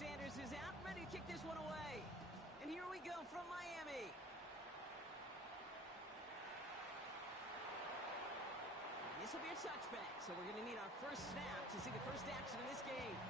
Sanders is out, ready to kick this one away. And here we go from Miami. This will be a touchback, so we're going to need our first snap to see the first action in this game.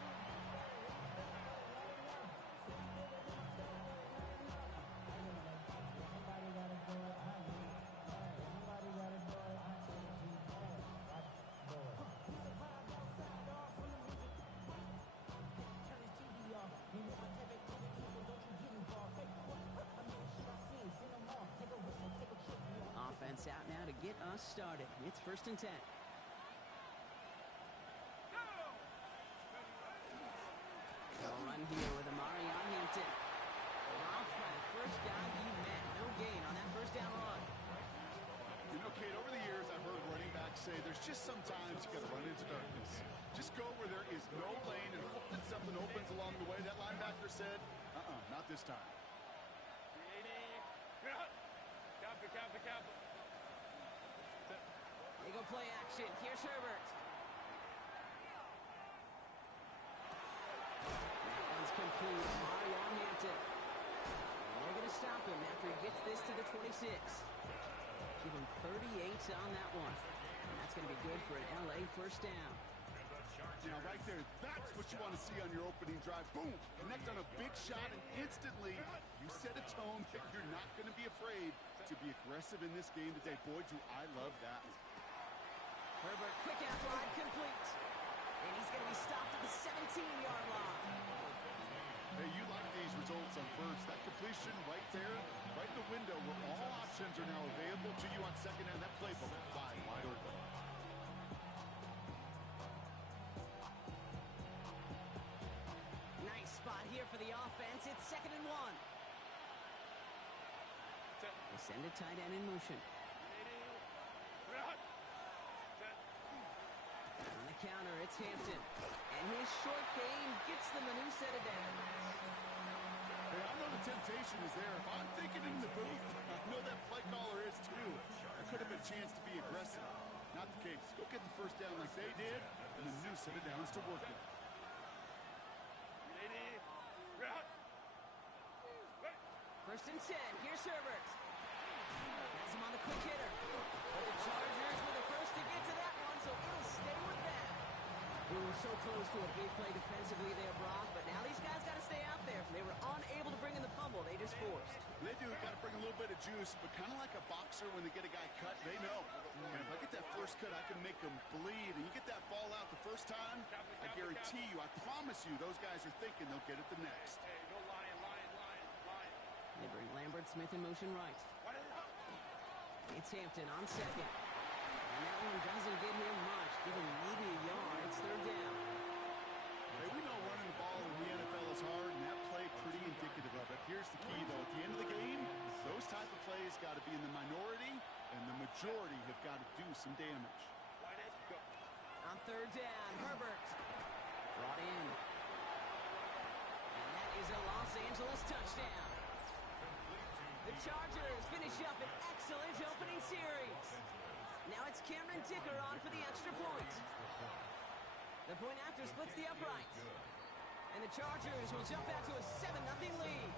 Offense out now to get us started. It's 1st and 10. They'll run here with Amari on Hampton. Off by the first down, he met. No gain on that first down run. You know, Kate, over the years, I've heard running backs say there's just sometimes you got to run into darkness. Just go where there is no lane and hope that something opens along the way. That linebacker said, not this time. They go play action. Here's Herbert. That one's complete. Amari on Hampton. And they're going to stop him after he gets this to the 26. Give him 38 on that one. And that's going to be good for an LA first down. Now, right there, that's what you want to see on your opening drive. Boom! Connect on a big shot, and instantly you set a tone that you're not going to be afraid to be aggressive in this game today. Boy, do I love that. Herbert, quick out wide, complete. And he's going to be stopped at the 17-yard line. Hey, you like these results on first. That completion right there, right in the window where all options are now available to you on second down. That playbook wide open. Nice spot here for the offense. It's 2nd and 1. They send a tight end in motion. On the counter, it's Hampton. And his short game gets them a new set of downs. Hey, I know the temptation is there. If I'm thinking in the booth, I know that play caller is too. There could have been a chance to be aggressive. Not the case. Go get the first down like they did, and a new set of downs to work with. 1st and 10. Here's Herbert. Has him on the quick hitter. But the Chargers were the first to get to that one, so it'll stay with them. Ooh, so close to a big play defensively there, Brock, but now these guys got to stay out there. They were unable to bring in the fumble they just forced. They do got to bring a little bit of juice, but kind of like a boxer when they get a guy cut, they know. And if I get that first cut, I can make them bleed. And you get that ball out the first time, I guarantee you, I promise you, those guys are thinking they'll get it the next. They bring Lambert Smith in motion right. It's Hampton on second. And that one doesn't get him much. Give him maybe a yard. It's 3rd down. Hey, we know running the ball in the NFL is hard, and that play pretty indicative of it. Here's the key, though. At the end of the game, those type of plays got to be in the minority, and the majority have got to do some damage. On 3rd down, Herbert. Brought in. And that is a Los Angeles touchdown. The Chargers finish up an excellent opening series. Now it's Cameron Dicker on for the extra point. The point after splits the upright. And the Chargers will jump out to a 7-0 lead.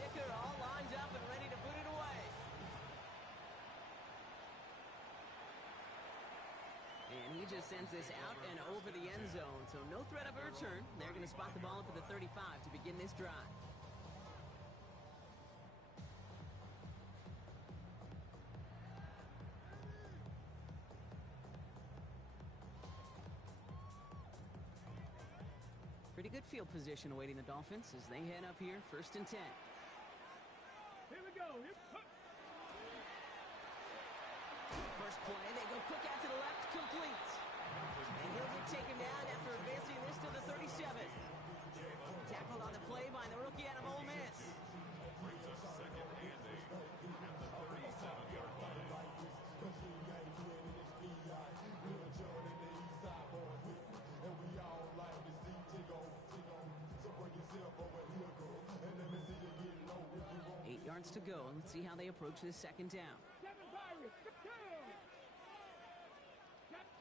Dicker all lined up and ready to boot it away. And he just sends this out and over the end zone, so no threat of a return. They're going to spot the ball up at the 35 to begin this drive. Pretty good field position awaiting the Dolphins as they head up here, 1st and 10. Here we go. First play, they go quick out to the left, complete. And he'll get taken down after advancing this to the 37. Tackled on the play by the rookie out of Ole Miss. Brings us 2nd and 8 at the 37-yard line. 8 yards to go, and let's see how they approach this 2nd down. Kevin Byron, go! Captain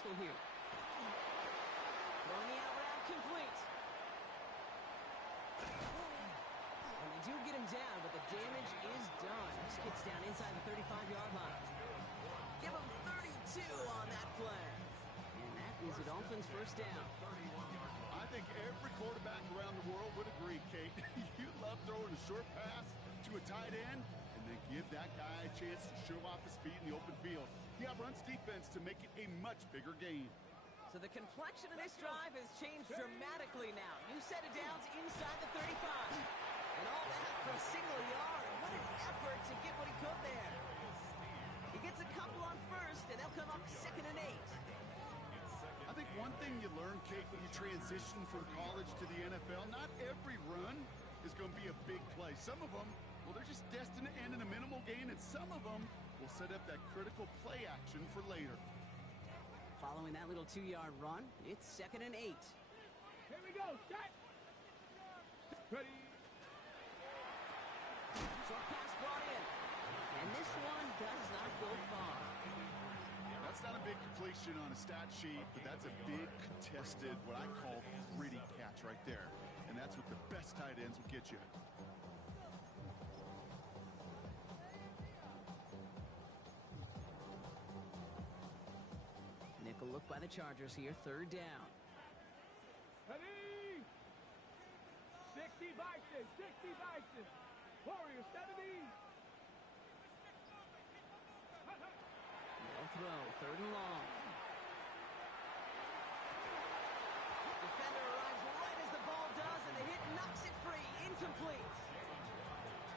successful here. Throwing the out route complete. And they do get him down, but the damage is done. This gets down inside the 35-yard line. Give him 32 on that play. And that is the Dolphins' first down. I think every quarterback around the world would agree, Kate. You love throwing a short pass to a tight end and then give that guy a chance to show off his speed in the open field. He outruns defense to make it a much bigger gain. So the complexion of this drive has changed dramatically now. New set of downs inside the 35. And all that for a single yard. What an effort to get what he could there. He gets a couple on first, and they'll come up 2nd and 8. I think one thing you learn, Kate, when you transition from college to the NFL, not every run is going to be a big play. Some of them, well, they're just destined to end in a minimal gain, and some of them will set up that critical play action for later. Following that little 2-yard run, it's 2nd and 8. Here we go. Set. Ready. Short pass brought in. And this one does not go far. That's not a big completion on a stat sheet, but that's a big contested, what I call gritty catch right there. And that's what the best tight ends will get you. Nickel look by the Chargers here, 3rd down. Ready. 60 Bison. 60 Bison. Warrior 70. They'll throw, 3rd and long. Defender arrives right as the ball does, and the hit knocks it free. Incomplete.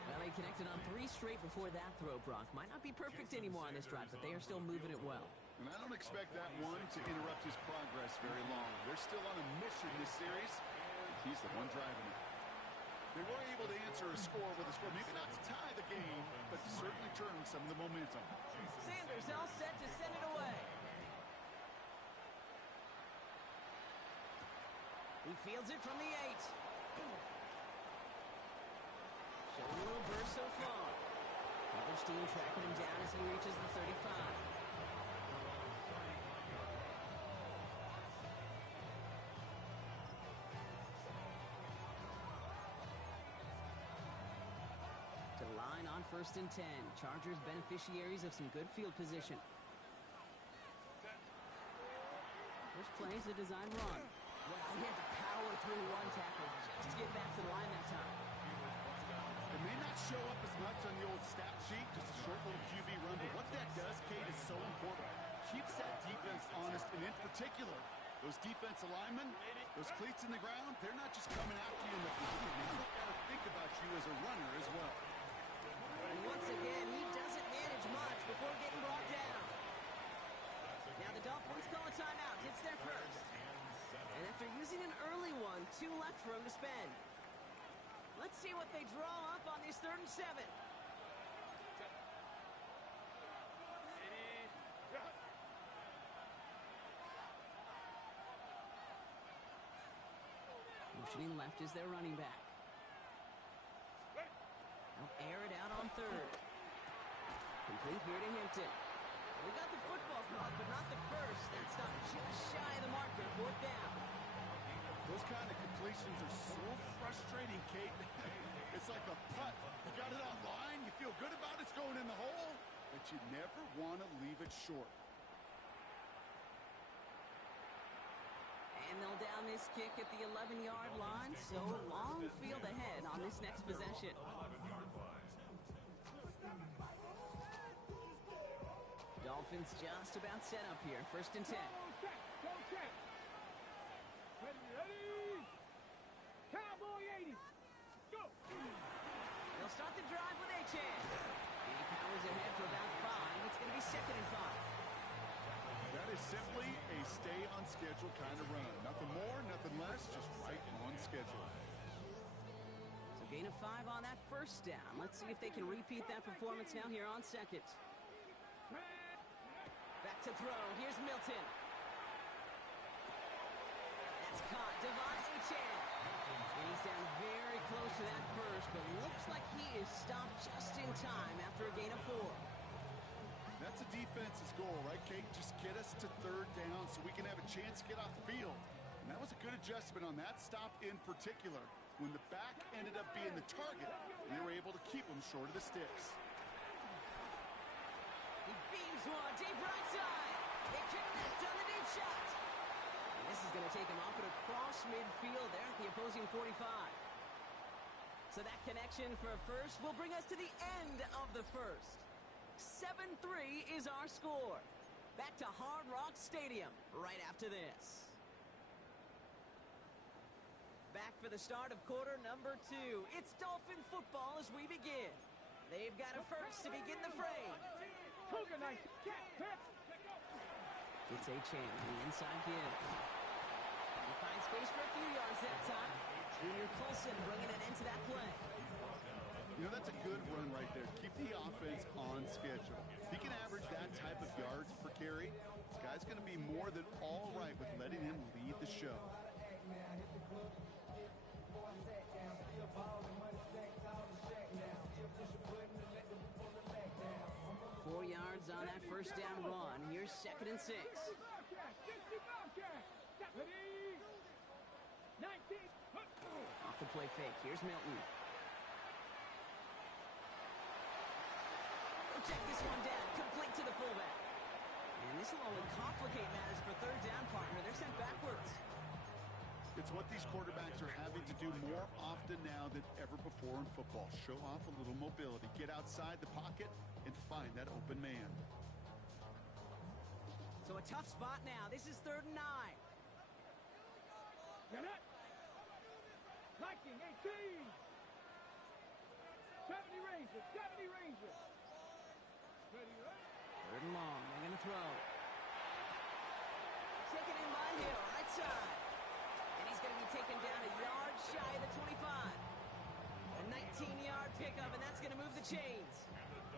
Well, they connected on 3 straight before that throw, Brock. Might not be perfect anymore on this drive, but they are still moving it well. And I don't expect that one to interrupt his progress very long. They're still on a mission this series. He's the one driving it. They were able to answer a score with a score. Maybe not to tie the game, but to certainly turn some of the momentum. Sanders all set to send it away. He fields it from the 8. Showing a little burst so far. Coverage team tracking him down as he reaches the 35. To the line on 1st and 10. Chargers beneficiaries of some good field position. First play is a design run. Well, he had to power through one tackle just to get back to the line that time. It may not show up as much on the old stat sheet, just a short little QB run, but what that does, Kate, is so important. Keeps that defense honest, and in particular, those defensive linemen, those cleats in the ground, they're not just coming after you in the field. Now they've got to think about you as a runner as well. And once again, he doesn't manage much before getting brought down. Now the Dolphins call a timeout. It's their first. And after using an early one, 2 left for him to spend. Let's see what they draw up on this 3rd and 7. Motioning left is their running back. They'll air it out on 3rd. Complete here to Hampton. We got the football block, but not the first. That's not just shy of the marker. 4th down. Those kind of completions are so frustrating, Kate. It's like a putt. You got it on line, you feel good about it's going in the hole, but you never want to leave it short. And they'll down this kick at the 11-yard line, so long field ahead on this next possession. Dolphins just about set up here. 1st and 10. Go check. Ready. Cowboy 80. Go. They'll start the drive with Achane. And he powers ahead for about 5. It's going to be 2nd and 5. That is simply a stay-on-schedule kind of run. Nothing more, nothing less, just right on schedule. So gain of 5 on that 1st down. Let's see if they can repeat that performance now here on 2nd. Back to throw. Here's Milton. That's caught. Devon Achane. And he's down very close to that first, but looks like he is stopped just in time after a gain of 4. That's a defense's goal, right, Kate? Just get us to third down so we can have a chance to get off the field. And that was a good adjustment on that stop in particular, when the back ended up being the target, and they were able to keep them short of the sticks. He beams one deep right side. They connect on the deep shot. And this is going to take him off and across midfield there at the opposing 45. So that connection for a first will bring us to the end of the first. 7-3 is our score. Back to Hard Rock Stadium right after this. Back for the start of quarter number 2. It's Dolphin football as we begin. They've got a first to begin the frame. Cougar nice catch, pitch. It's Achane to the inside give. He finds space for a few yards that time. Junior Colson bringing an end to that play. You know, that's a good run right there. Keep the offense on schedule. If he can average that type of yards per carry, this guy's going to be more than all right with letting him lead the show. 4 yards on that first down run. Here's 2nd and 6. Off the play fake. Here's Milton. They'll check this one down. Complete to the fullback. And this will only complicate matters for third down, partner. They're sent backwards. It's what these quarterbacks are having to do more often now than ever before in football. Show off a little mobility. Get outside the pocket and find that open man. So a tough spot now. This is 3rd and 9. Get it. Viking 18. 70 Rangers. 70 Rangers. Ready, right? 3rd and long. They're going to throw. Taken in by Hill. Right side. And he's going to be taken down a yard shy of the 25. A 19-yard pickup, and that's going to move the chains.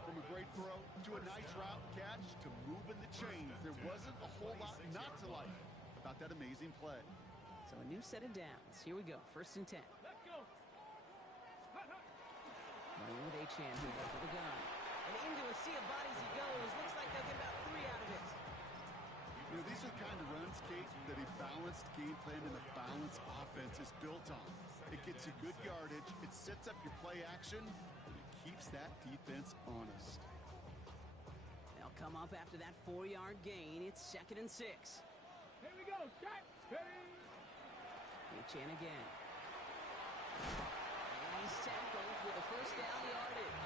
From a great throw to a nice route catch to moving the chains. There wasn't a whole lot not to like about that amazing play. So a new set of downs. Here we go. 1st and 10. Let's go. Hut, hut. Running with Achane, who's up with a gun. And into a sea of bodies he goes. Looks like they'll get about 3 out of it. You know, these are the kind of runs, Kate, that a balanced game plan and a balanced offense is built on. It gets you good yardage, it sets up your play action, and it keeps that defense honest. They'll come up after that 4-yard gain. It's 2nd and 6. Here we go. Shot. Ready. Achane again. And he's tackled with a first down yardage.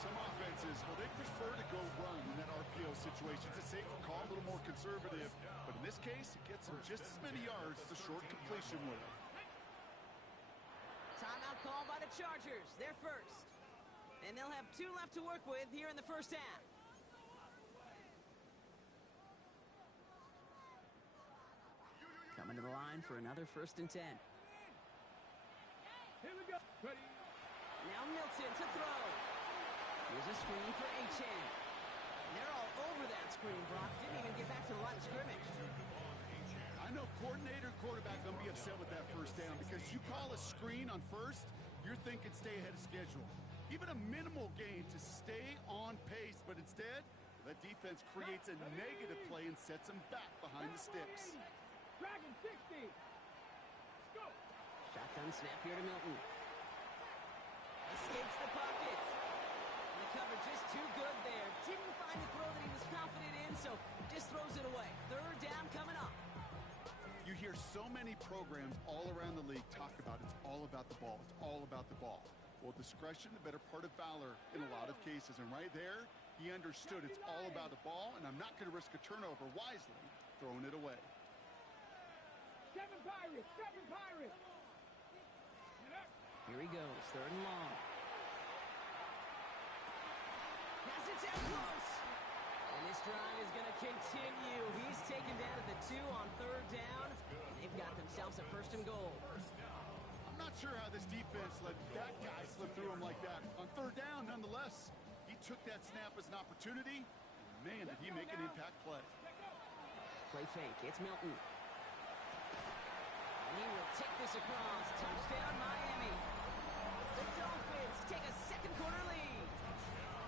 Some offenses, well, they prefer to go run in that RPO situation. It's a safer call, a little more conservative. But in this case, it gets them just as many yards as a short completion would have. Timeout called by the Chargers. They're first. And they'll have 2 left to work with here in the first half. Coming to the line for another 1st and 10. Here we go. Ready. Now Milton to throw. Here's a screen for Achane. And they're all over that screen, Brock. Didn't even get back to the line of scrimmage. I know coordinator and quarterback going to be upset with that first down because you call a screen on first, you're thinking stay ahead of schedule. Even a minimal gain to stay on pace, but instead, that defense creates a negative play and sets them back behind the sticks. Dragon 60. Let's go. Shotgun snap here to Milton. Escapes the pocket. And the coverage is too good there. Didn't find the throw that he was confident in, so just throws it away. 3rd down coming up. You hear so many programs all around the league talk about it's all about the ball. It's all about the ball. Well, discretion, the better part of valor in a lot of cases. And right there, he understood it's all about the ball, and I'm not going to risk a turnover wisely throwing it away. 7 Pirates. 7 Pirates. Here he goes. 3rd and long. Pass it down close. And this drive is going to continue. He's taken down at the 2 on 3rd down. And they've got themselves a 1st and goal. I'm not sure how this defense let that guy slip through him like that. On 3rd down, nonetheless, he took that snap as an opportunity. And man, did he make an impact play. Play fake. It's Milton. And he will take this across. Touchdown, Miami. The Dolphins take a 2nd quarter lead.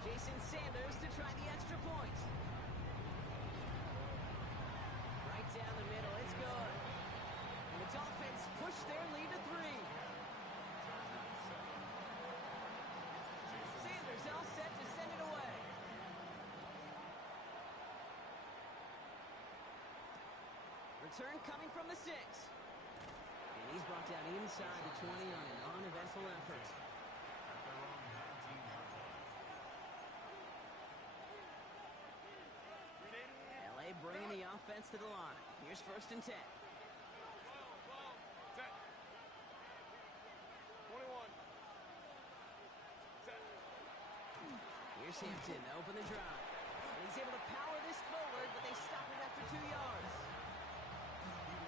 Jason Sanders to try the extra point. Right down the middle, it's good. And the Dolphins push their lead to 3. Sanders all set to send it away. Return coming from the 6. And he's brought down inside the 20 on an uneventful effort. LA bringing the offense to the line. Here's 1st and 10. Set. 21. Set. Here's Hampton to open the drive. And he's able to power this forward, but they stop him after 2 yards.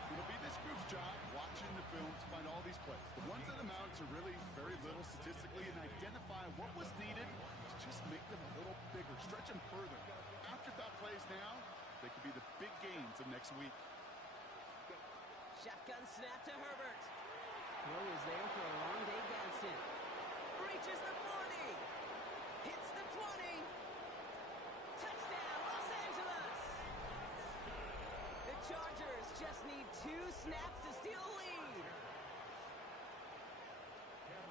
It'll be this group's job watching the film to find all these plays. The ones that amount to really very little statistically and identify what was needed to just make them a little bigger, stretch them further. Afterthought plays now, they could be the big gains of next week. Shotgun snap to Herbert. Throw is there for Oronde Gadsden. Reaches the 40. Hits the 20. Touchdown, Los Angeles. The Chargers just need 2 snaps to steal a lead.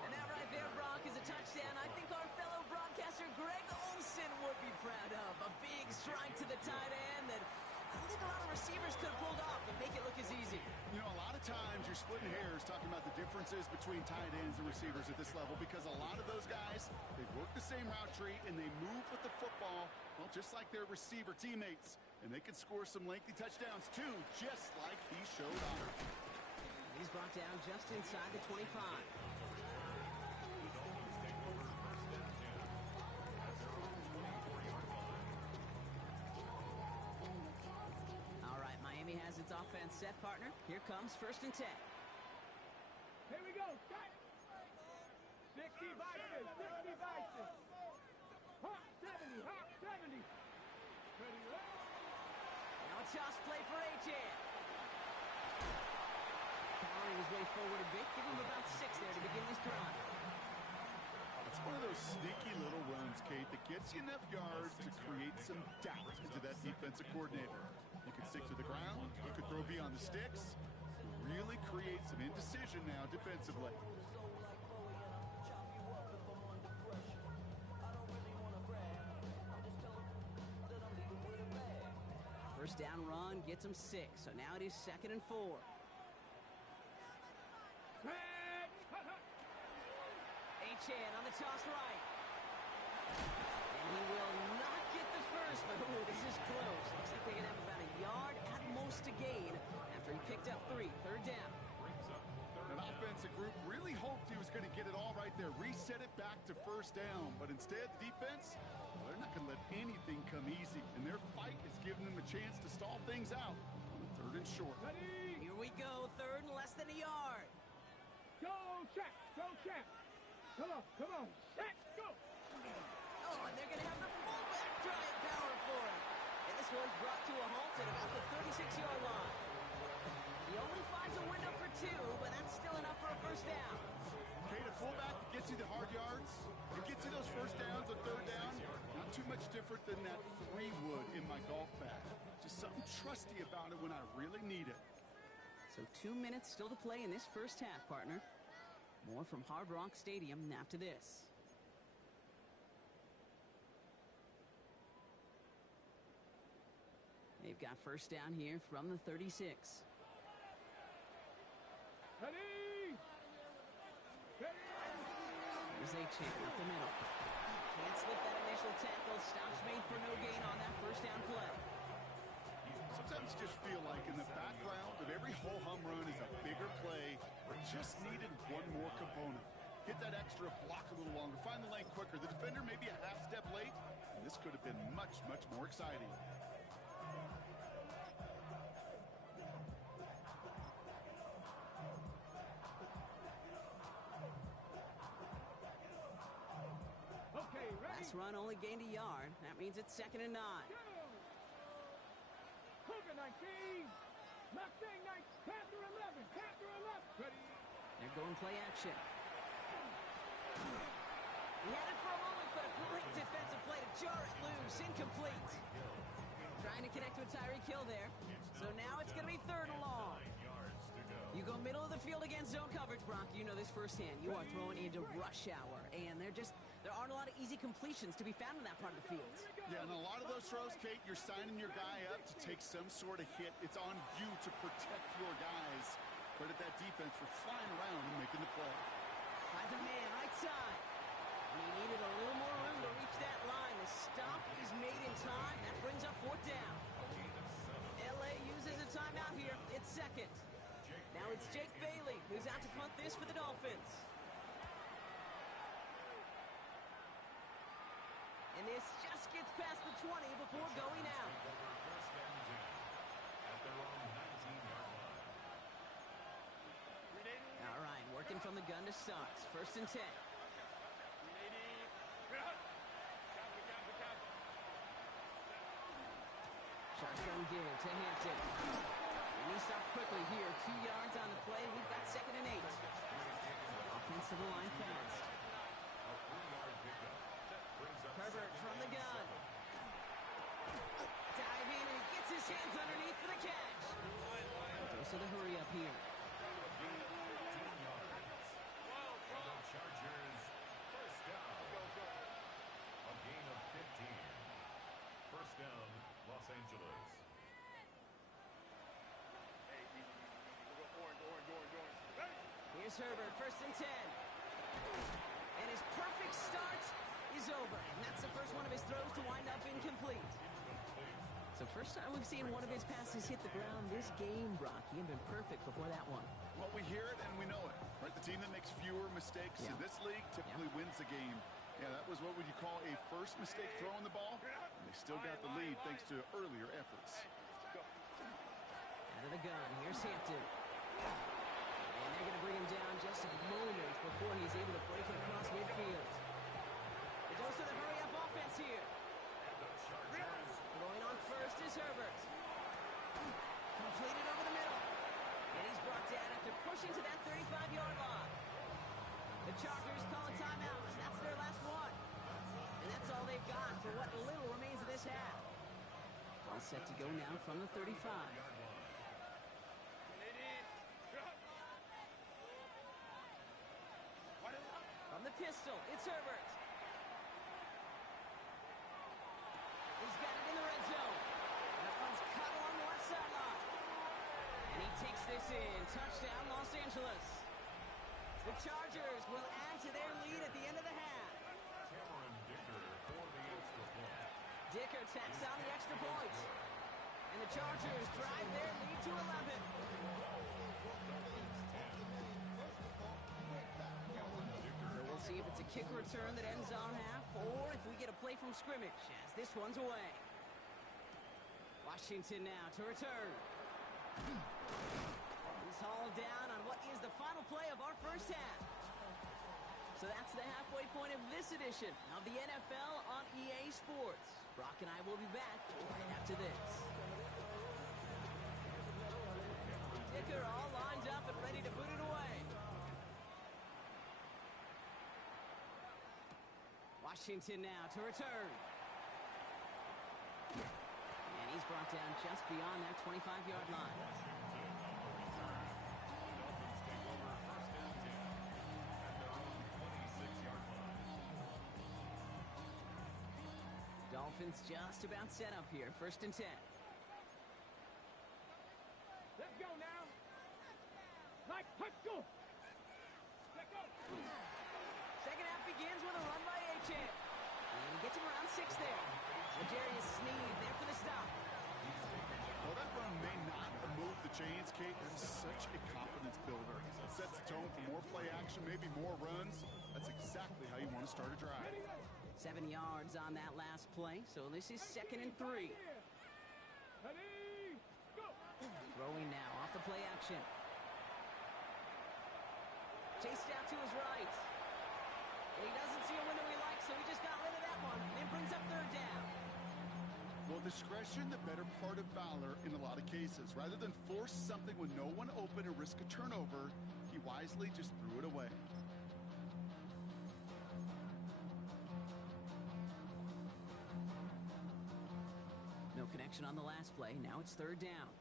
And that right there, Brock, is a touchdown I think our fellow broadcaster Greg Olsen would be proud of. A big strike to the tight end that I don't think a lot of receivers could have pulled off and make it look as easy. You know, a lot of times you're splitting hairs talking about the differences between tight ends and receivers at this level because a lot of those guys, they work the same route tree and they move with the football, well, just like their receiver teammates. And they can score some lengthy touchdowns too, just like he showed off. He's brought down just inside the 25. All right, Miami has its offense set, partner. Here comes 1st and 10. Here we go. Cut. 60 Bison. 60 Bison. Hawk 70. Hawk 70. Ready, ready. Now a toss play for Achane. Powering his way forward a bit. Give him about 6 there to begin this drive. It's one of those sneaky little runs, Kate, that gets you enough yards to create some doubt into that defensive coordinator. You can stick to the ground. You could throw beyond the sticks. Really create some indecision now defensively. First down run gets him 6. So now it is 2nd and 4. Achane on the toss right. And he will not get the first, but ooh, this is close. Looks like they're going to have about a yard at most to gain after he picked up 3. 3rd down. An offensive group really hoped he was going to get it all right there, reset it back to 1st down. But instead, the defense, well, they're not going to let anything come easy. And their fight is giving them a chance to stall things out on the 3rd and short. Ready. Here we go. 3rd and less than a yard. Go check. Go check. Come on. Come on. Check. Go. Oh, and they're going to have the fullback giant power for it. And this one's brought to a halt at about the 36-yard line. He only finds a window for 2, but that's still enough for a 1st down. Kate, a fullback that gets you the hard yards, it gets you those 1st downs on 3rd down. Not too much different than that 3 wood in my golf bag. Just something trusty about it when I really need it. So 2 minutes still to play in this 1st half, partner. More from Hard Rock Stadium after this. They've got 1st down here from the 36. Ready. Ready. Here's Achane up the middle. Can't slip that initial tackle. Stops made for no gain on that 1st down play. Sometimes you just feel like in the background of every ho-hum run is a bigger play or just needed one more component. Hit that extra block a little longer, find the lane quicker. The defender may be a half step late, and this could have been much, much more exciting. Okay, ready. Last run only gained a yard. That means it's 2nd and 9. Cougar 19. Mustang 9. Panther 11. Panther 11. Ready. They're going play action. He had it for a moment, but a Great defensive play to jar it loose. Incomplete. Trying to connect with Tyreek Hill there. So now it's going to be 3rd and long. You go middle of the field against zone coverage, Brock. You know this firsthand. You are throwing into rush hour, and there aren't a lot of easy completions to be found in that part of the field. Yeah, and a lot of those throws, Kate, you're signing your guy up to take some sort of hit. It's on you to protect your guys. Credit that defense for flying around and making the play. Finds a man right side. And he needed a little more room to reach that line. The stop is made in time. That brings up 4th down. LA uses a timeout here. It's 2nd. Now it's Jake Bailey who's out to punt this for the Dolphins. And this just gets past the 20 before going out. All right, working from the gun to start. 1st and 10. Shotgun give to Hampton. And he stopped quickly here. 2 yards on the play. We've got 2nd and 8. Offensive line fast. Herbert from the gun. Diving and gets his hands underneath for the catch. Goes to the hurry up here. Here's Herbert, 1st and 10. And his perfect start is over. And that's the first one of his throws to wind up incomplete. So first time we've seen one of his passes hit the ground this game, Brock. He had been perfect before that one. Well, we hear it and we know it. Right? The team that makes fewer mistakes in this league typically wins the game. Yeah, that was what would you call a first mistake throwing the ball. And they still got the lead thanks to earlier efforts. Out of the gun, here's Hampton. And they're going to bring him down just a moment before he's able to break it across midfield. The dose of the hurry-up offense here. Throwing on first is Herbert. Completed over the middle. And he's brought down after pushing to that 35-yard line. The Chargers call a timeout. That's their last one. And that's all they've got for what little remains of this half. All set to go now from the 35. From the pistol, it's Herbert. He's got it in the red zone. That one's cut along the left sideline. And he takes this in. Touchdown, Los Angeles. The Chargers will add to their lead at the end of the half. Dicker tacks on the extra point. And the Chargers drive their lead to 11. See if it's a kick return that ends on half, or if we get a play from scrimmage as this one's away. Washington now to return. He's hauled down on what is the final play of our first half. So that's the halfway point of this edition of the NFL on EA Sports. Brock and I will be back right after this. Dicker all lined up and ready to boot it away. Washington now to return. And he's brought down just beyond that 25-yard line. Dolphins just about set up here. 1st and 10. Let's go now. Mike, let's go. Let's go. Second half begins with a run by Achane. And he gets him around 6 there. L'Jarius Sneed there for the stop. Well, that run may not move the chains, Kate. That is such a confidence builder. It sets the tone for more play action, maybe more runs. That's exactly how you want to start a drive. 7 yards on that last play, so this is 2nd and 3. Ready, go. Throwing now off the play action. Chased out to his right. And he doesn't see a window he likes, so he just got rid of that one. And brings up 3rd down. Well, discretion, the better part of valor in a lot of cases. Rather than force something with no one open and risk a turnover, he wisely just threw it away. action on the last play. Now it's third down.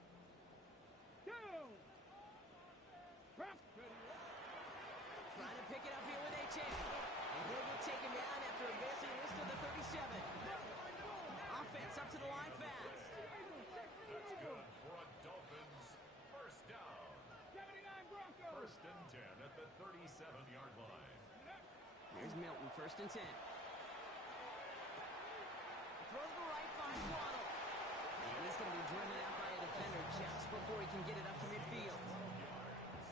Go! Prep. Trying to pick it up here with H.A. And he'll get taken down after advancing this to the 37. Offense up to the line fast. That's good for a Dolphins first down. 79 Broncos. First and 10 at the 37-yard line. Here's Milton, first and 10. Throws the right, finds Waddle. And he's going to be driven out by a defender just before he can get it up to midfield.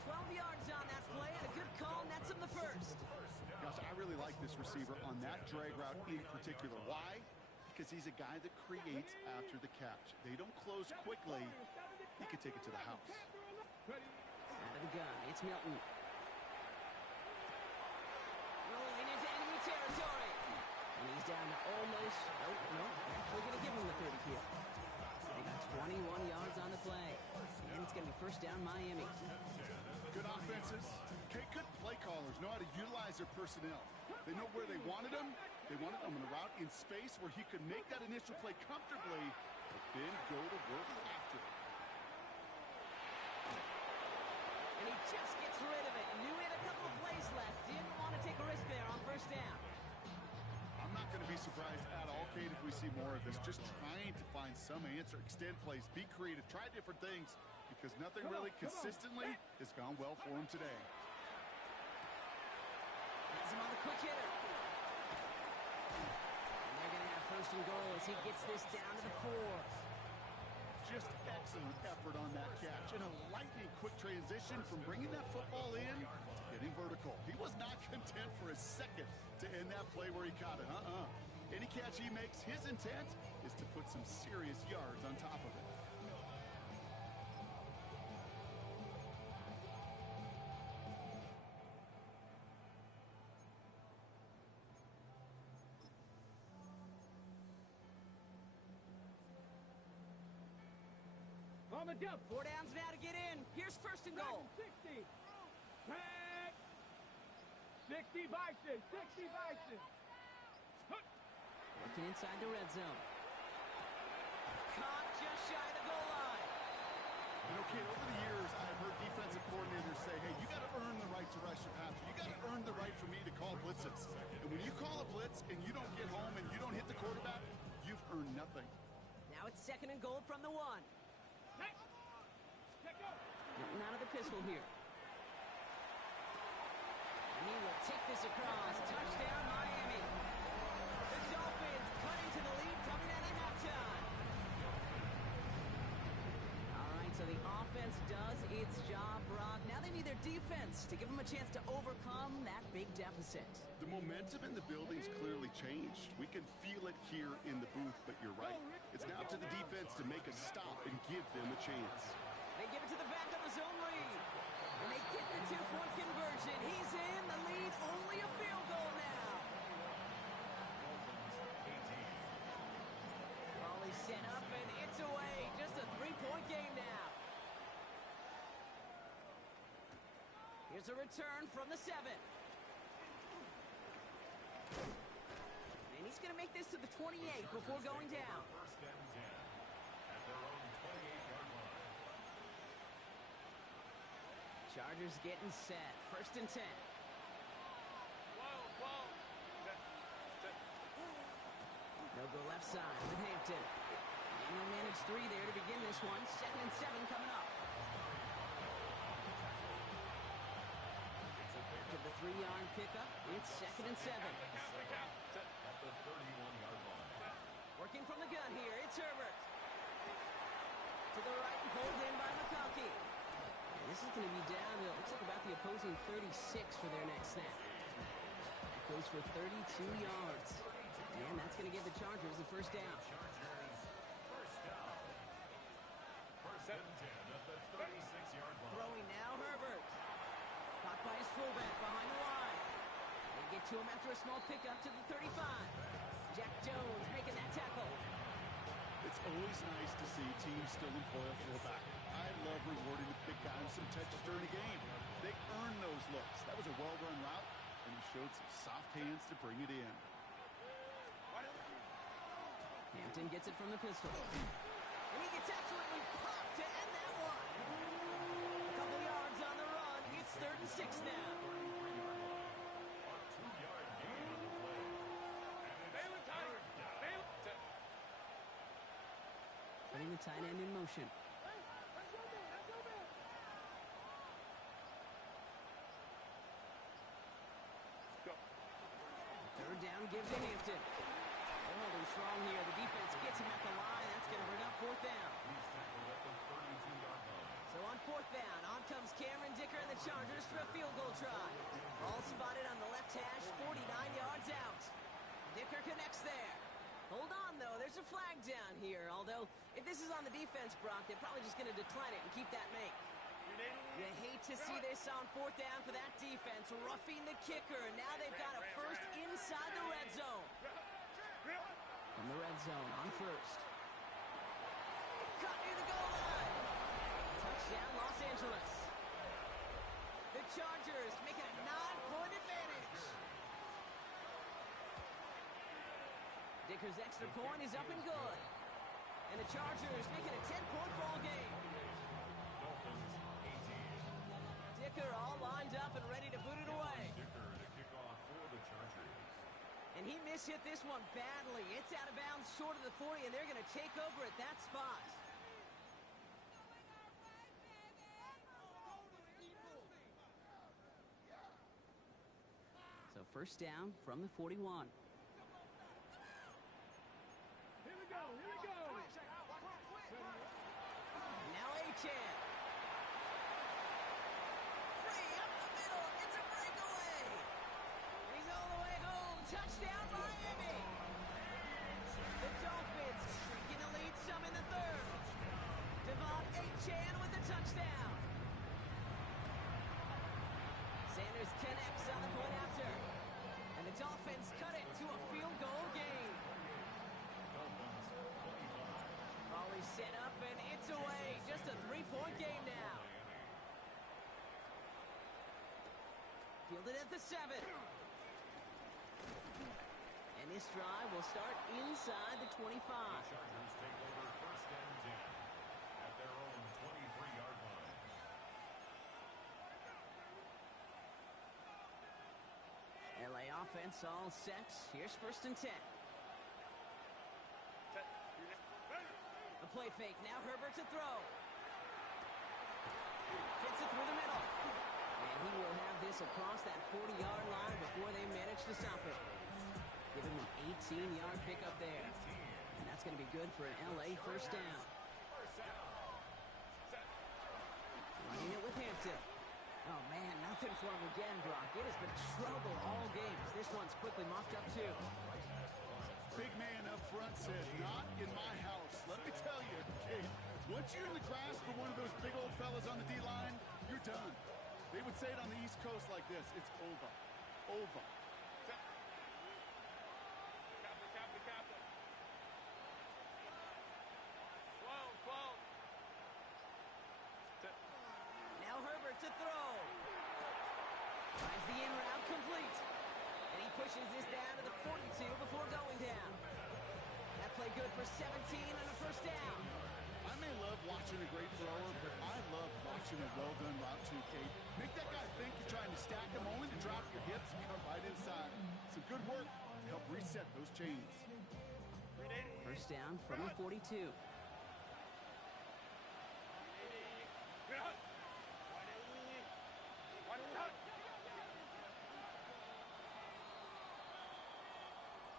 12 yards on that play, and a good call nets him the first. Gosh, I really like this receiver on that drag route in particular. Why? Because he's a guy that creates after the catch. They don't close quickly. He could take it to the house. Out of the gun, it's Milton. Rolling into enemy territory. And he's down to almost, actually going to give him the 30 here. They got 21 yards on the play. And it's going to be first down Miami. Good offenses. Okay, good play callers know how to utilize their personnel. They know where they wanted him. They wanted him on a route in space where he could make that initial play comfortably, but then go to work after it. And he just gets rid of it. Knew he had a couple of plays left. Didn't want to take a risk there on first down. I'm not going to be surprised at all, Kate, if we see more of this. Just trying to find some answer, extend plays, be creative, try different things, because nothing really consistently has gone well for him today. Has him on the quick hitter. And they're going to have first and goal as he gets this down to the 4. Just excellent effort on that catch and a lightning quick transition from bringing that football in to getting vertical. He was not content for a second to end that play where he caught it. Any catch he makes, his intent is to put some serious yards on top of it. On the jump. 4 downs now to get in. Here's first and goal. 60. Tag. 60 Bison. 60 Bison. Working inside the red zone. Caught just shy of the goal line. You know, Kate, over the years, I've heard defensive coordinators say, hey, you got to earn the right to rush your passer. You got to earn the right for me to call blitzes. And when you call a blitz and you don't get home and you don't hit the quarterback, you've earned nothing. Now it's second and goal from the 1. Next. Check out. Milton out of the pistol here. And he will take this across. Touchdown, Miami. The Dolphins cut into the lead coming out of halftime. All right, so the offense does its job, Brock. Now they need their defense to give them a chance to overcome that big deficit. The momentum in the building's clearly changed. We can feel it here in the booth, but you're right. It's now up to the defense to make a stop and give them a chance. They give it to the back of his own lead. And they get the 2-point conversion. He's in the lead. Only a field goal now. Ball is set up and it's away. Just a 3-point game now. Here's a return from the 7. And he's going to make this to the 28 before going down. First and 10 at their own 28-yard line. Chargers getting set. First and 10. No go left side with Hampton. And he'll manage 3 there to begin this one. Second and 7 coming up. After the 3-yard pickup, it's second and 7. At the 31-yard line. Working from the gun here, it's Herbert. To the right and pulled in by McConkey. And this is going to be down to, looks like about the opposing 36 for their next snap. It goes for 32 yards. And that's going to give the Chargers the first down. First down. First and 10 at the 36-yard line. Throwing now, Herbert. Caught by his fullback behind the line. They get to him after a small pickup to the 35. Jack Jones making that tackle. It's always nice to see teams still employ a fullback. I love rewarding the big guy with some touches during a game. They earn those looks. That was a well-run route, and he showed some soft hands to bring it in. Hampton gets it from the pistol. And he gets absolutely popped to end that one. A couple yards on the run. It's 3rd and 6 now. 2-yard gain on the play. And it's third down. Putting the tight end in motion. Third down gives to Hampton. They're holding strong here. The defense gets him at the line. That's going to bring up 4th down. He's tackled at the 32-yard line. So on 4th down, on comes Cameron Dicker and the Chargers for a field goal try. All spotted on the left hash, 49 yards out. Dicker connects there. Hold on, though. There's a flag down here. Although, if this is on the defense, Brock, they're probably just going to decline it and keep that make. You hate to see this on 4th down for that defense. Roughing the kicker. Now they've got a first inside the red zone. From the red zone on 1st. Cut near the goal line. Touchdown, Los Angeles. The Chargers make it a 9-point advantage. Dicker's extra point is up and good. And the Chargers make it a 10-point ball game. Dolphins 18. Dicker all lined up and ready to boot it away. Dicker to kick off for the Chargers. And he mishit this one badly. It's out of bounds short of the 40, and they're going to take over at that spot. So 1st down from the 41. Here we go. Now Achane. Free up the middle. It's a breakaway. He's all the way home. Touchdown, Miami. The Dolphins shrinking the lead some in the 3rd. Devon Achane with the touchdown. Sanders connects on the point after. And the Dolphins cut it to a field goal game. Dolphins 25. Volley set up and it's away. Just a 3-point game now. Fielded at the 7. And this drive will start inside the 25. Chargers take over 1st and 10 at their own 23-yard line. LA offense all set. Here's 1st and 10. A play fake. Now Herbert to throw. Fits it through the middle. And he will have this across that 40-yard line before they manage to stop it. Give him an 18-yard pickup there. And that's going to be good for an LA 1st down. Running it with Hampton. Oh, man, nothing for him again, Brock. It has been trouble all game as this one's quickly mopped up, too. Big man up front said, not in my house. Let me tell you, Kate, once you're in the grasp of one of those big old fellas on the D-line, you're done. They would say it on the East Coast like this. It's over. Over. Now Herbert to throw. Finds the in route complete. And he pushes this down to the 42 before going down. That play good for 17 and a 1st down. I may love watching a great thrower, but I love watching a well-done route too, Kate. Make that guy think you're trying to stack him, only to drop your hips and come right inside. Some good work to help reset those chains. 1st down from the 42.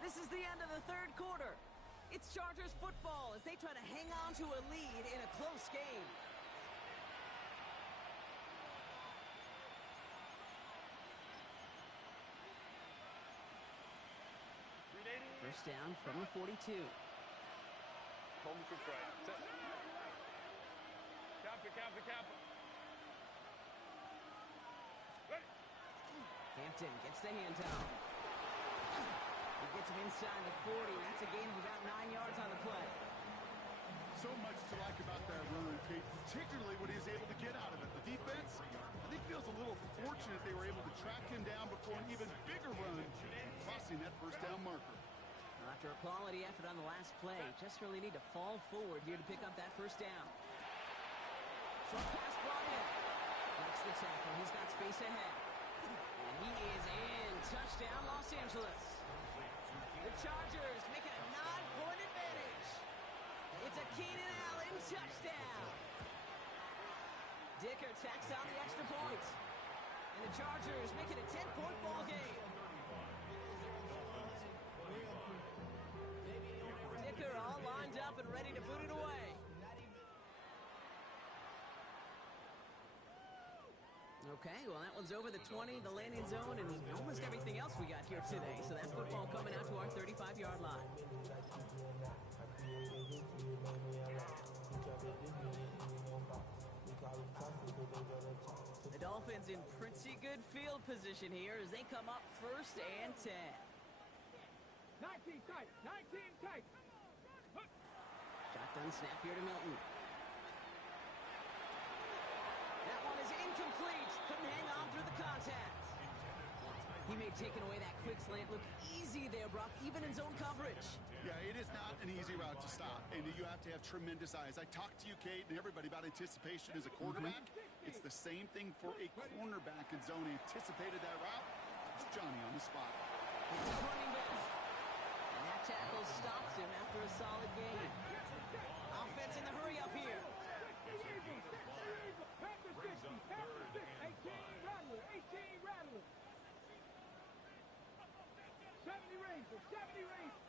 This is the end of the 3rd quarter. It's Chargers football as they try to hang on to a lead in a close game. First down from the 42. Home to try. Cap. Hampton gets the handoff. He gets him inside the 40. That's a gain of about 9 yards on the play. So much to like about that run, Kate, particularly what he was able to get out of it. The defense, I think, feels a little fortunate they were able to track him down before an even bigger run, crossing that 1st down marker. After a quality effort on the last play, just really need to fall forward here to pick up that first down. Short pass brought in. Makes the tackle. He's got space ahead. And he is in. Touchdown, Los Angeles. The Chargers make it a 9-point advantage. It's a Keenan Allen touchdown. Dicker tacks on the extra point. And the Chargers make it a 10-point ball game. Dicker all lined up and ready to boot it away. Okay, well, that one's over the 20, the landing zone, and almost everything else we got here today. So that football coming out to our 35-yard line. The Dolphins in pretty good field position here as they come up 1st and 10. 19 tight, 19 tight. Shotgun snap here to Milton. That one is incomplete. Couldn't hang on through the contact. He may have taken away that quick slant. Look easy there, Brock, even in zone coverage. Yeah, it is not an easy route to stop, and you have to have tremendous eyes. I talked to you, Kate, and everybody about anticipation as a quarterback. It's the same thing for a cornerback in zone. He anticipated that route. It's Johnny on the spot. It's his running back. And that tackle stops him after a solid gain. Offense in the hurry up here. Panthers 60, Panthers 6, 18 Rattler, 18 Rattler. 70 Ranger, 70 Ranger.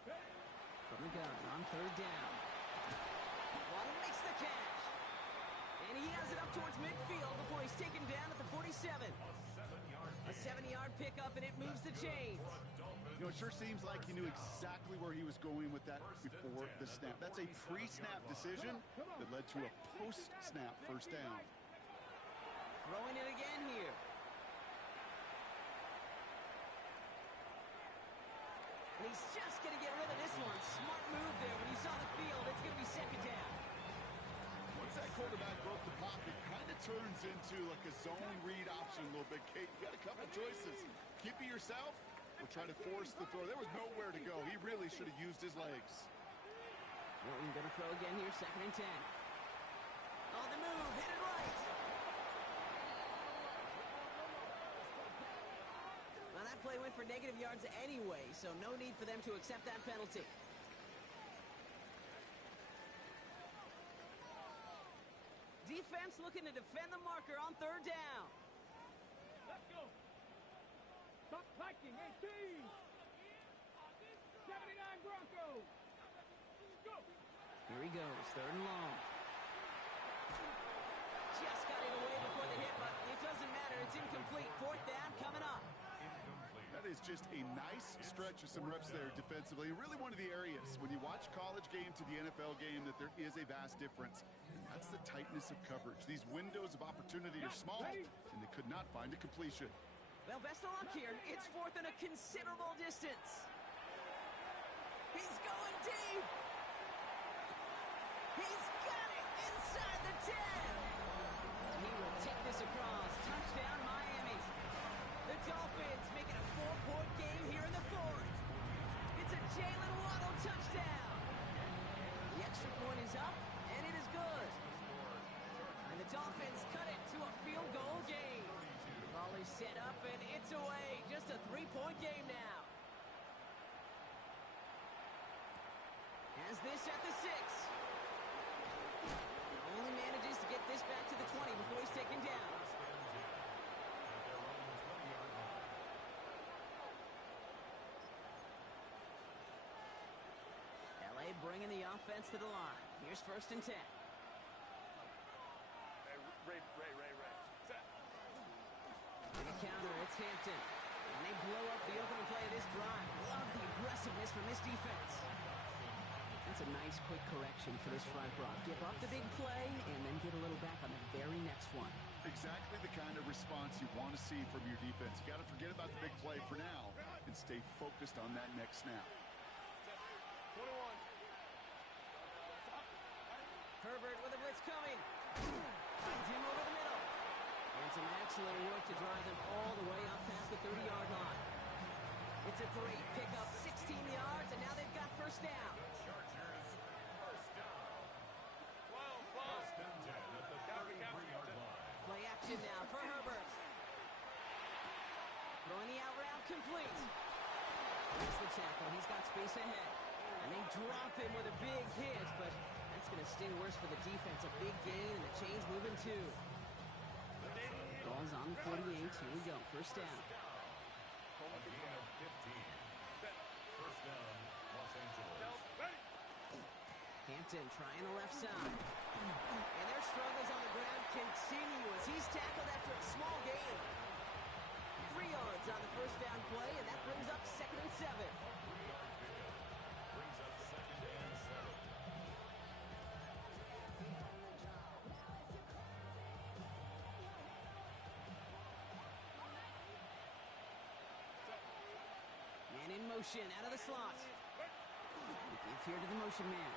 From the gun on 3rd down. Waddle makes the catch. And he has it up towards midfield before he's taken down at the 47. A 7-yard pickup, and it moves the chains. You know, it sure seems like he knew exactly where he was going with that before the snap. That's a pre-snap decision that led to a post-snap first down. Throwing it again here. And he's just going to get rid of this one. Smart move there. When you saw the field, it's going to be 2nd down. Once that quarterback broke the pocket, kind of turns into like a zone read option a little bit. Kate, you got a couple choices. Keep it yourself or try to force the throw. There was nowhere to go. He really should have used his legs. Milton going to throw again here, 2nd and 10. On the move, hit it right. Well, that play went for negative yards anyway, so no need for them to accept that penalty. Defense looking to defend the marker on 3rd down. Let's go. Stop liking 18. 79 Broncos. Go. Here he goes, 3rd and long. Just got it away before the hit, but it doesn't matter. It's incomplete. 4th down coming up. That is just a nice stretch of some reps there defensively. Really one of the areas when you watch college game to the NFL game that there is a vast difference. And that's the tightness of coverage. These windows of opportunity are small, and they could not find a completion. Well, best of luck here. It's 4th and a considerable distance. He's going deep. He's got it inside the 10. He will take this across. Touchdown, Miami. The Dolphins make it a 4-point game here in the 4th. It's a Jalen Waddle touchdown. The extra point is up, and it is good. And the Dolphins cut it to a field goal game. The ball is set up, and it's away. Just a 3-point game now. Has this at the 6. Only manages to get this back to the 20 before he's taken down. LA bringing the offense to the line. Here's 1st and 10. Hey, Ray. Set. In the counter, it's Hampton. And they blow up the opening play of this drive. Love the aggressiveness from this defense. That's a nice quick correction for this front, Brock. Give up the big play and then get a little back on the very next one. Exactly the kind of response you want to see from your defense. You got to forget about the big play for now and stay focused on that next snap. 21. Herbert with a blitz coming. Finds him over the middle. And some excellent work to drive them all the way up past the 30-yard line. It's a great pickup, 16 yards, and now they've got 20-out route complete. That's the tackle. He's got space ahead. And they drop him with a big hit, but that's going to sting worse for the defense. A big gain, and the chain's moving too. Ball's on the 48. Here we go. First down. A gain of 15. First down, Los Angeles. Hampton trying the left side. And their struggles on the ground continue as he's tackled after a small gain. 3 yards on the first down play, and that brings up 2nd and 7. Brings up 2nd and 7. Man in motion, out of the slot. Give here to the motion man.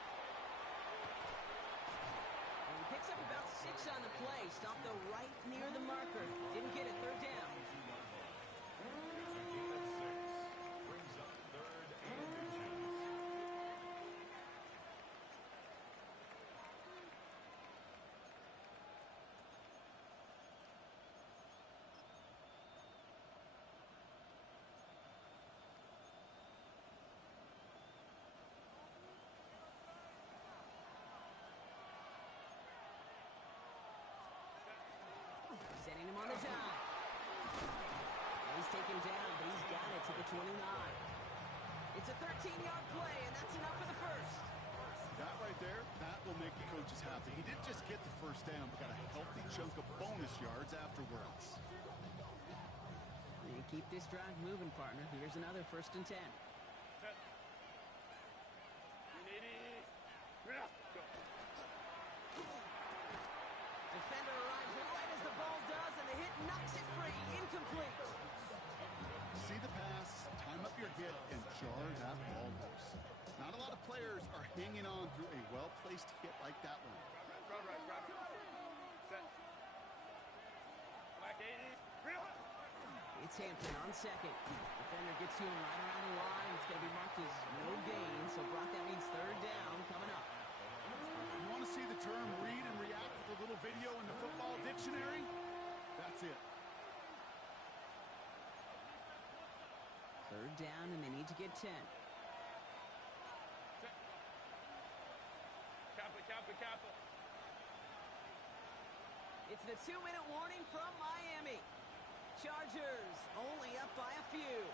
And he picks up about 6 on the play. Stopped though right near the marker. Didn't get it. 3rd down. It's a gain of 6. Brings up 3rd and inches. Setting him on the dive. And he's taken down, but he's got it to the 29. It's a 13-yard play, and that's enough for the first. That right there, that will make the coaches happy. He didn't just get the first down, but got a healthy chunk of bonus yards afterwards. And keep this drive moving, partner. Here's another 1st and 10. Defender arrives right as the ball does, and the hit knocks it free. Incomplete. See the pass, time up your hit, and jar that ball loose. Not a lot of players are hanging on through a well-placed hit like that one. Grab it. Set. Black 80. It's Hampton on 2nd. Defender gets to him right around the line. It's going to be marked as no gain, so Brock, that means 3rd down coming up. You want to see the term read and react with a little video in the football dictionary? That's it. 3rd down, and they need to get 10. Kappa. It's the 2-minute warning from Miami. Chargers only up by a few.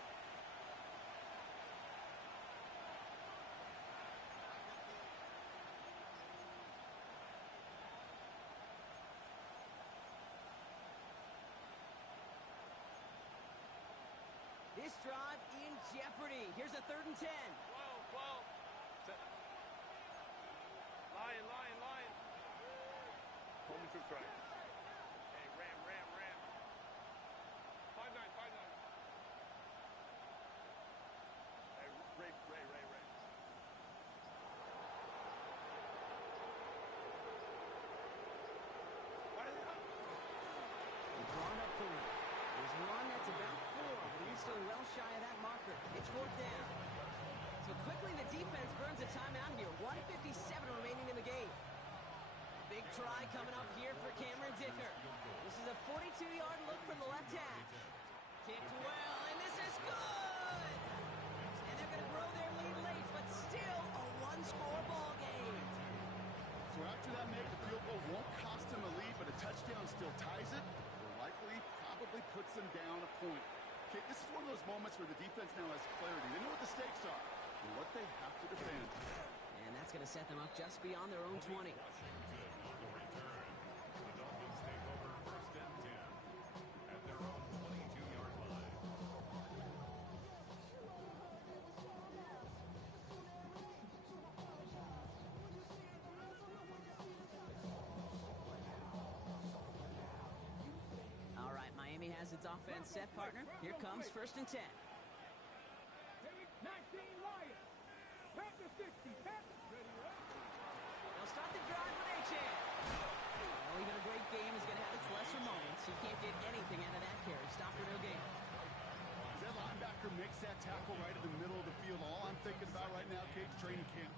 This drive in jeopardy. Here's a 3rd and 10. 12. Set. Lion. Holding troops right. Hey, ram. 5-9. Hey, Ray. Why did it happen? Drawn up for him. There's one that's about 4, but he's still well shy of that marker. It's 4th down. So quickly the defense burns a timeout here. 1:57 remaining in the game. Big try coming up here for Cameron Dicker. This is a 42-yard look from the left hash. Kicked well, and this is good! And they're going to grow their lead late, but still a 1-score ball game. So after that make, the field goal won't cost them a lead, but a touchdown still ties it. Probably puts them down a point. Okay, this is one of those moments where the defense now has clarity. They know what the stakes are and what they have to defend. And that's going to set them up just beyond their own 20. Washington will return. The Dolphins take over 1st and 10 at their own 22-yard line. All right, Miami has its offense set, partner. Here comes 1st and 10. 19 Lions. Panther 60. They'll start the drive with Achane. Well, even a great game is going to have its lesser moments. You can't get anything out of that carry. Stop for no gain. As that linebacker makes that tackle right in the middle of the field, all I'm thinking about right now, Cage, training camp.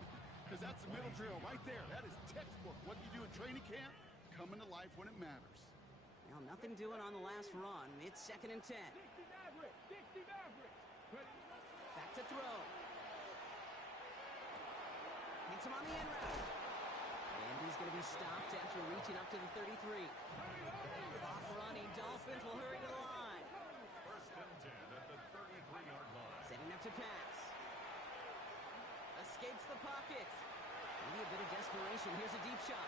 Because that's the middle drill right there. That is textbook. What you do in training camp, coming to life when it matters. Well, nothing doing on the last run. It's 2nd and 10. 60 Maverick. 60 Gets him on the in route. And he's going to be stopped after reaching up to the 33. Clock running. Dolphins will hurry to the line. First and 10 at the 33-yard line. Setting up to pass. Escapes the pocket. Maybe a bit of desperation. Here's a deep shot.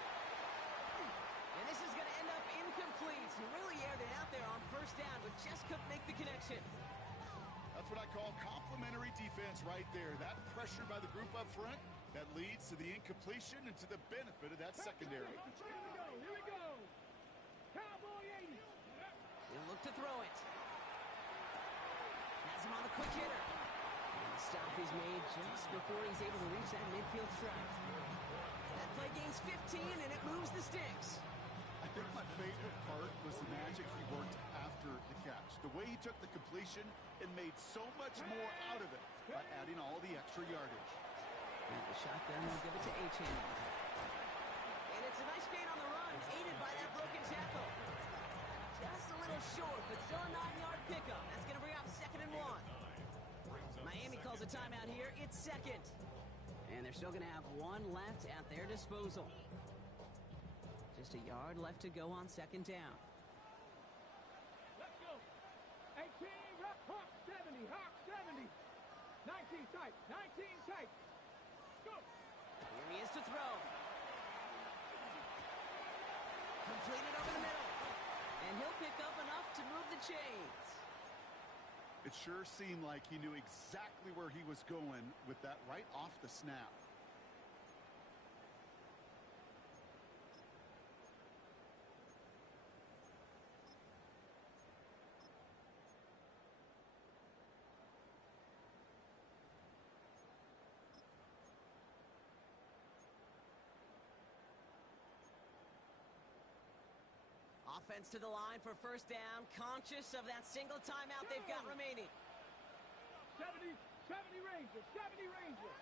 And this is going to end up incomplete. He really aired it out there on first down, but just couldn't make the connection. That's what I call complimentary defense right there. That pressure by the group up front, that leads to the incompletion and to the benefit of that secondary. Here we go. Cowboy 80. He'll look to throw it. Has him on the quick hitter. And the stop is made just before he's able to reach that midfield strike. That play gains 15, and it moves the sticks. I think my favorite part was the magic he worked after the catch. The way he took the completion and made so much more out of it by adding all the extra yardage. And the shotgun will give it to Achane. And it's a nice gain on the run, aided by that broken tackle. Just a little short, but still a 9-yard pickup. That's going to bring up 2nd and 1. Miami calls a timeout here. It's 2nd. And they're still going to have 1 left at their disposal. Just a yard left to go on 2nd down. Let's go. 18, Hawk 70, Hawk 70. 19 tight, 19 tight. Go. Here he is to throw. Completed over the middle. And he'll pick up enough to move the chains. It sure seemed like he knew exactly where he was going with that right off the snap. Offense to the line for first down, conscious of that single timeout they've got remaining. 70 Rangers, 70 Rangers.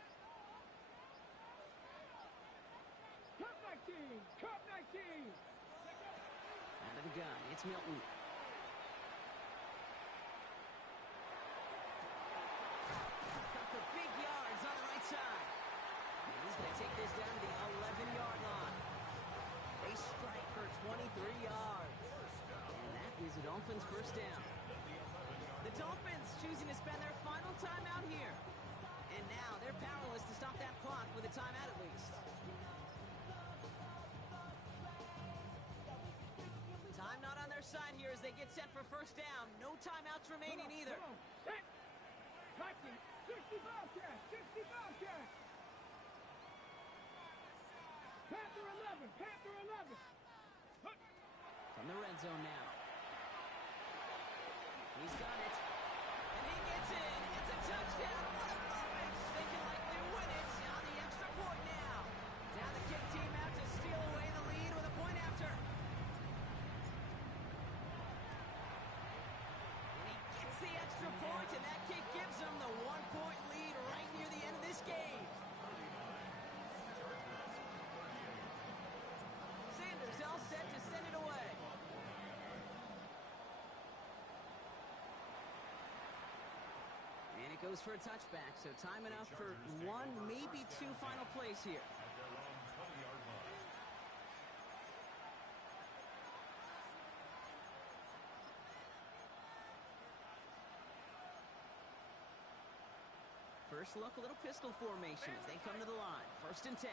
Cup 19, Cup 19. Out of the gun, it's Milton. Got for big yards on the right side. And he's going to take this down to the 11-yard line. A strike for 23 yards. And that is the Dolphins' first down. The Dolphins choosing to spend their final timeout here. And now they're powerless to stop that clock with a timeout at least. Time not on their side here as they get set for first down. No timeouts remaining either. Come on, set. 60 Bobcats, 60 Bobcats. Panther 11, Panther 11. From the red zone now. He's got it. And he gets in. It's a touchdown. What a moment. They can likely win it on the extra point now. Now the kick team out to steal away the lead with a point after. And he gets the extra point, and that kick gives them the 1-point lead right near the end of this game. Sanders all set to send it away. And it goes for a touchback, so time enough for 1, maybe 2 final plays here. At their own 20-yard line. First look, a little pistol formation as they come to the line. 1st and 10.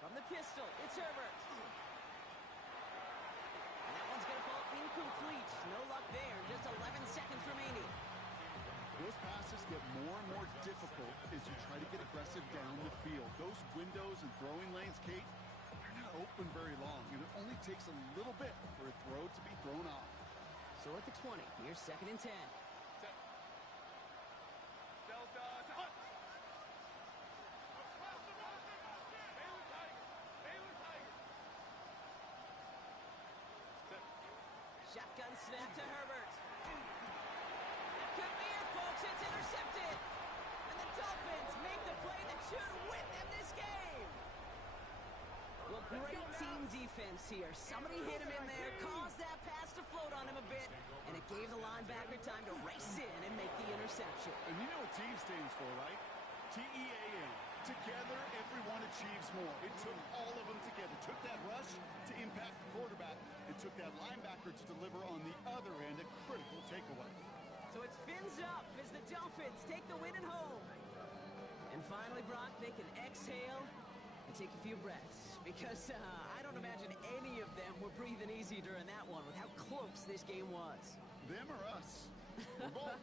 From the pistol, it's Herbert. And that one's going to fall incomplete. No luck there. Just 11 seconds remaining. Those passes get more and more difficult as you try to get aggressive down the field. Those windows and throwing lanes, Kate, they're not open very long, and it only takes a little bit for a throw to be thrown off. So at the 20, here's 2nd and 10. Shotgun snap to Herbert. That could be it, folks. It's intercepted. And the Dolphins make the play that should win them this game. Well, great team team defense here. Somebody hit him in there, caused that pass to float on him a bit, and it gave the linebacker time to race in and make the interception. And you know what team stands for, right? T-E-A-M. Together, everyone achieves more. It took all of them together. Took that rush to impact the quarterback. It took that linebacker to deliver on the other end a critical takeaway. So it's fins up as the Dolphins take the win at home. And finally, Brock, they can exhale and take a few breaths. Because I don't imagine any of them were breathing easy during that one with how close this game was. Them or us? We're both.